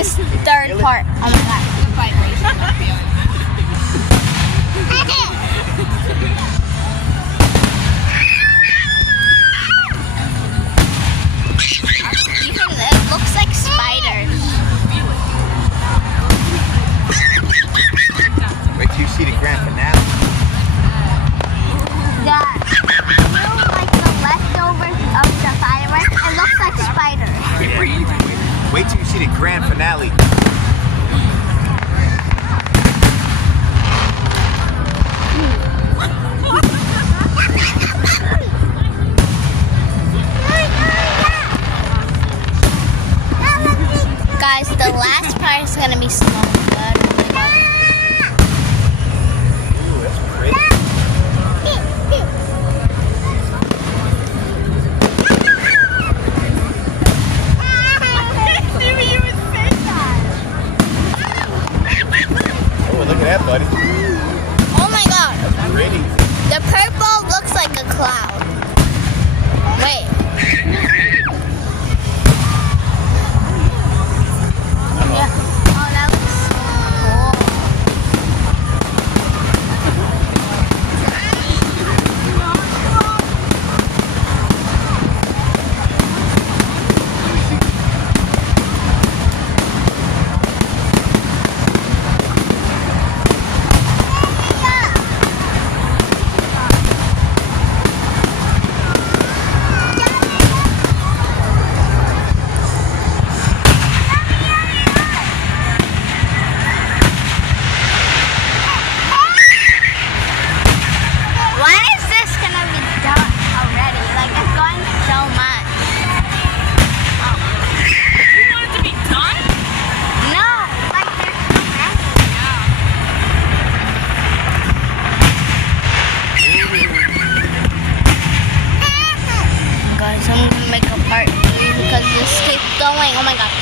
this third part. Oh my god. The vibration up here. It looks like spiders. Wait till you see the grand finale. Like the leftovers of the fireworks, it looks like spiders. Wait till you see the grand finale. Guys, the last part is gonna be so good. Ooh, that's pretty. Oh, look at that, buddy. Oh my god. That's pretty. The purple looks like a cloud. Wait. Yeah. Oh, that looks cool. When is this gonna be done already? Like, it's going so much. You want it to be done? No, like there's so many. Guys, I'm gonna make a part 2 because this keeps going. Oh my god.